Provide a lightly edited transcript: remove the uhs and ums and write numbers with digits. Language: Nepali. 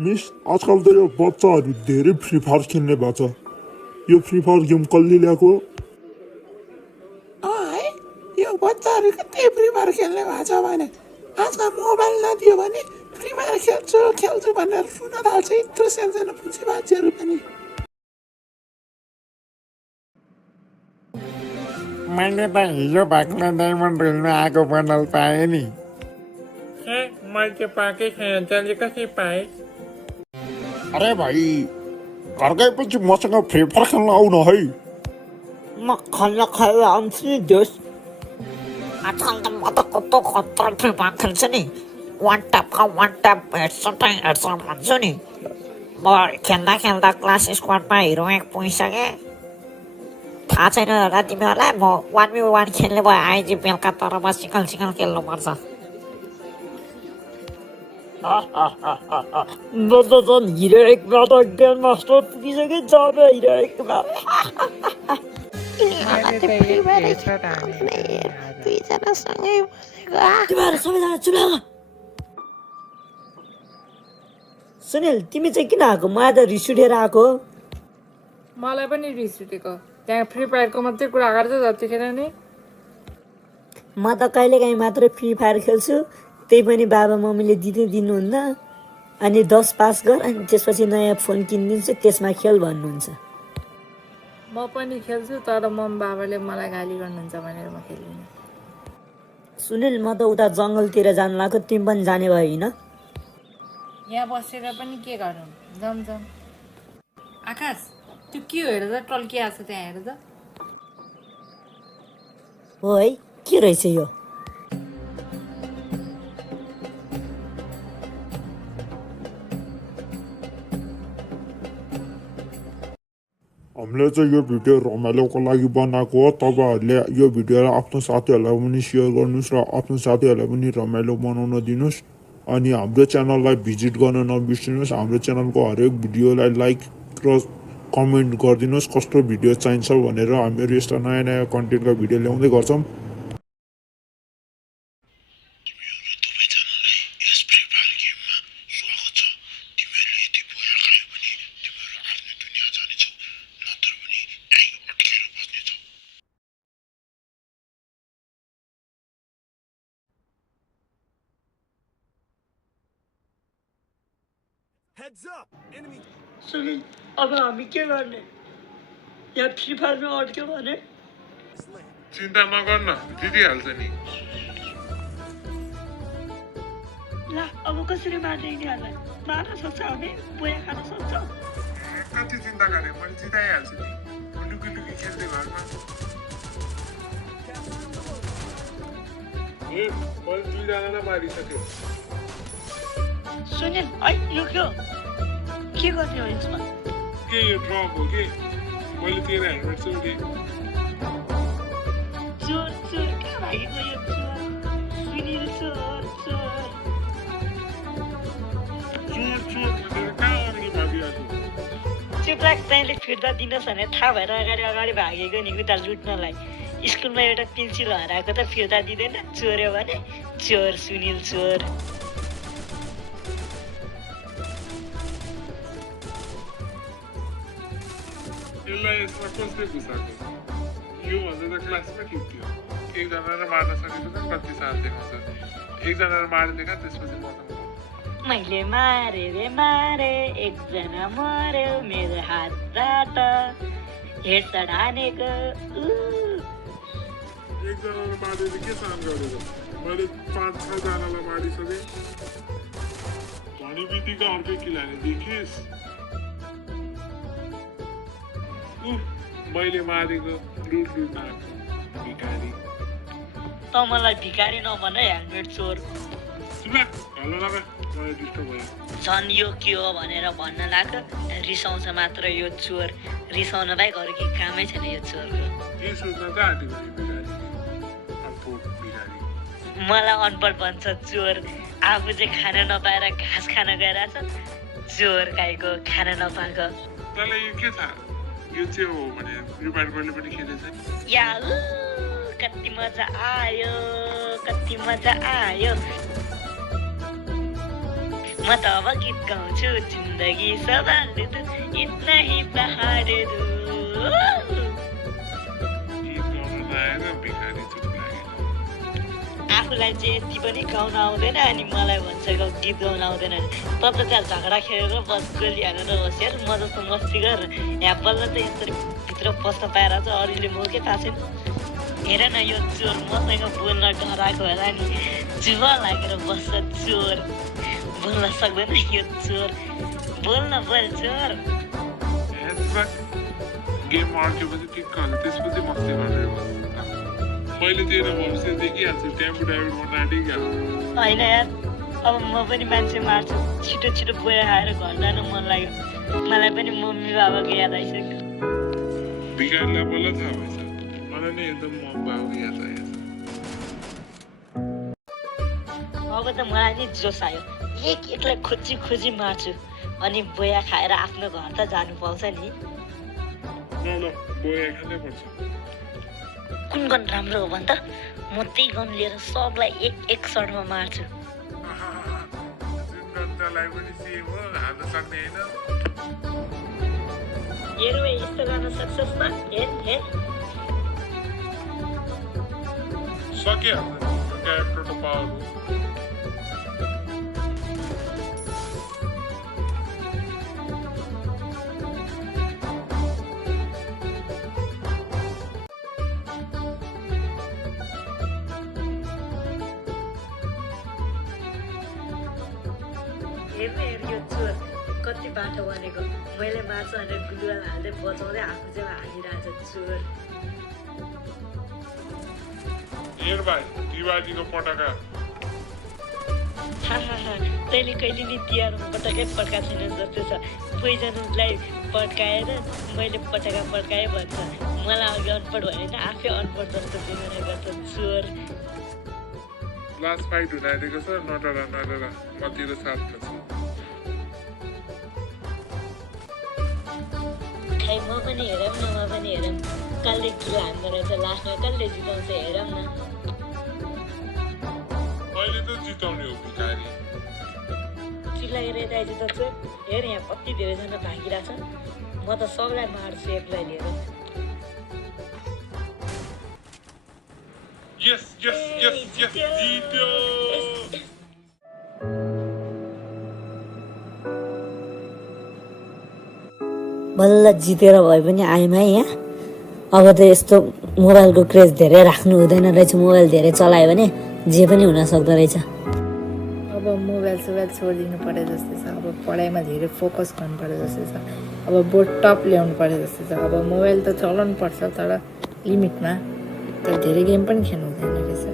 मिस आजकल त यो बच्चाहरू धेरै फ्री फायर खेल्ने भएको छ। यो फ्री फायर गेम कसले ल्याएको? है यो बच्चाहरू कति फ्री फायर खेल्ने भएको छ भने आजकल मोबाइल नदियो भने फ्री फायर खेल्छु भनेर सुन्न थाल्छ यत्रो सानसानो पुँजी बाजेहरू पनि। मैले त हिजो भाग्न डायमन्ड हिलमा आएको बन्डल पाएँ नि। मैले पाएकै छैन, त्यसले कसरी पाएँ? अरे भाइ घर गएपछि मसँग फ्री फायर खेल्न आउन है। म खेल्न आउँछु नि दोस्त। आजकल त म त कस्तो खतरा फ्री फायर खेल्छु नि। वान ट्याप हेडसट भन्छु नि। म खेल्दा क्लास स्क्वाडमा हिरो एक पुगिसकेँ। थाहा छैन होला तिमीहरूलाई, म 1v1 खेल्ने भयो आइजी बेलुका, तर म सिकल खेल्नुपर्छ। म त झन् हिरो एकमा त ग्रान्ड मास्टर पुगिसकेँ, जब हिरो एकमा। तिमीहरू सबैजना चुप। सुनिल तिमी चाहिँ किन आएको? म आज रिस उठेर आएको। मलाई पनि रिस उठेको, त्यहाँ फ्री फायरको मात्रै कुरा गर्छ जतिखेर नि। म त कहिलेकाहीँ मात्रै फ्री फायर खेल्छु, त्यही पनि बाबा मम्मीले दिनुहुन्न। अनि 10 पास गर अनि त्यसपछि नयाँ फोन किनिदिन्छु, त्यसमा खेल भन्नुहुन्छ। म पनि खेल्छु तर मम्मी बाबाले मलाई गाली गर्नुहुन्छ भनेर म खेल्दिनँ। सुनिल म त उता जङ्गलतिर जानु लाग्यो, तिमी पनि जाने भयो होइन? यहाँ बसेर पनि के गरौँ, जाउँ। आकाश त्यो के हो हेर त, टल्किआएको छ त्यहाँ हेर त। हो है, के रहेछ यो? हामीले चाहिँ यो भिडियो रमाइलोको लागि बनाएको हो। तपाईँहरूले यो भिडियोलाई आफ्नो साथीहरूलाई पनि सेयर गर्नुहोस् र आफ्नो साथीहरूलाई पनि रमाइलो बनाउन दिनुहोस्। अनि हाम्रो च्यानललाई भिजिट गर्न नबिर्सिनुहोस्। हाम्रो च्यानलको हरेक भिडियोलाई लाइक र कमेन्ट गरिदिनुहोस् कस्तो भिडियो चाहिन्छ भनेर। हामीहरू यस्ता नयाँ कन्टेन्टका भिडियो ल्याउँदै गर्छौँ। सुनिल अब हामी के गर्ने? यहाँ फ्री फायरमा अड्क्यो भने? चिन्ता नगर्न, जितिहाल्छ नि। ल अब कसरी मार्ने यिनीहरूलाई? मार्न सक्छ हामी? बोया खान सक्छ? कति चिन्ता गरे, मैले जिताइहाल्छु नि। लुकी खेल्दै घरमा। मैले 2 जनालाई मारिसकेँ। सुनिल यो के गर्ने हो यसमा? के यो ड्रप हो कि? मैले तेरो हेलमेट चोरेँ। चोर कहाँ भागेको यो चोर? सुनिल चोर भनेर कहाँ अगाडि भागिहाल्छु? चुप राख, तैँले फिर्ता दिनुहोस् भने थाहा भएर अगाडि भागेको नि उता लुट्नलाई। स्कुलमा एउटा पेन्सिल हराएको त फिर्ता दिँदैन, चोर्यो भने चोर सुनिल चोर। यसलाई यसमा कसले घुसाएको? यो भन्दा त क्लासमा ठिक थियो। एकजनालाई मार्न सकेको त कति साथ देखाउँछ। एकजनालाई मार्न देखा, त्यसपछि म त मैले मारे एकजना मर्यो मेरो हातबाट हेडसट हानेको। एकजनालाई मारेर के काम गरेको? मैले 5-6 जनालाई मारिसकेँ। भने बित्तिकै अर्कै किलाले देखिस्। मैले मारेको लुट आएको भिखारी। त मलाई भिखारी नभन हेलमेट चोर। झन् यो के हो भनेर भन्न लाग्यो, रिसाउँछ मात्र यो चोर। रिसाउन बाहेक अरू केही कामै छैन यो चोरको। मलाई अनपढ भन्छ चोर, आफू चाहिँ खाना नपाएर घाँस खान गइरहेछ। चोर गाईको खाना नपाएको। तँलाई यो के थाहा? यो चाहिँ हो भने रिपायर गर्ने पनि खेलेछ। याहू कति मजा आयो। म म त अब गीत गाउँछु जिन्दगी सवाल दो इतना ही पहाडहरू गीत गाउन नआएर भिखारी चुप लाग्यो आफूलाई चाहिँ यति पनि गाउन आउँदैन अनि मलाई भन्छ गीत गाउन आउँदैन तँ त त्यहाँ झगडा खेलेर बस गोली हालेर होस् यार म जस्तो मस्ती गर यहाँ बल्ल त यसरी भित्र पस्न पाएर चाहिँ अरूले मौकै थाहा छैन हेर न यो चोर मसँग बोल्न डराएको होला नि जुवा लागेर बस्छ चोर बोल्न सक्दैन यो चोर बोल्न बोल चोर गेम अड्केपछि टिक्क हाल्छ त्यसपछि मस्ती गरेर बस्छ मैले तेरो भविष्य देखिहाल्छु टेम्पो ड्राइभर गर्न आँटिहाल्छु होइन यार अब म पनि मान्छे मार्छु छिटो छिटो बोया खाएर घर जानु मन लाग्यो मलाई पनि मम्मी बाबाको याद आइसक्यो भिखारीलाई बल्ल थाहा भएछ मलाई नै एकदम मम्मी बाबाको याद आएछ अब त मलाई नि जोस आयो एक एकलाई खोजी खोजी मार्छु अनि बोया खाएर आफ्नो घर त जानु पाउँछ नि ल बोया खानै पर्छ कुन गन राम्रो हो भन् त म त्यही गन लिएर सबलाई एक एक सर्टमा मार्छु जुन जनतालाई पनि सेम हो हाल्न सक्ने होइन हेरौँ यस्तो गर्न सक्छस् त हेर हेर सकिहाल्छ क्यारेक्टर त पावर हो हेर्नु हेर यो चोर कति बाटो बनेको मैले मार्छु भनेर गुलुवाल हाल्दै बचाउँदै आफू चाहिँ हालिरहेछ चोर हेर भाइ दिवालीको पटाका तैँले कहिले नि तिहारमा पटक्कै पड्काएको छैन जस्तो छ कोहीजनालाई पड्काएर मैले पटका पड्काएँ भन्छ मलाई अघि अनपढ भनेन आफै अनपढ जस्तो बिमारी गर्छ चोर लास्ट फाइट हुन आँटेको छ नडरा नडरा म तेरो साथमा छु खै म पनि हेरौँ न म पनि हेरौँ कसले किल हान्दो रहेछ लास्टमा कसले जिताउँछ हेरौँ न मैले त जिताउने हो भिखारी चिल्लाएर दाइजी त चोर हेर यहाँ कति धेरैजना भागिरहेछ म त सबलाई मार्छु एकलाई लिएर यस यस यस यस जित्यो बल्ल जितेर भए पनि आयौँ है यहाँ अब त यस्तो मोबाइलको क्रेज धेरै राख्नु हुँदैन रहेछ मोबाइल धेरै चलायो भने जे पनि हुन सक्दो रहेछ अब मोबाइल सोबाइल छोडिदिनु पऱ्यो जस्तो छ अब पढाइमा धेरै फोकस गर्नु पऱ्यो जस्तो छ अब बोर्ड टप ल्याउनु पऱ्यो जस्तो छ अब मोबाइल त चलाउनु पर्छ तर लिमिटमा तर धेरै गेम पनि खेल्नु हुँदैन रहेछ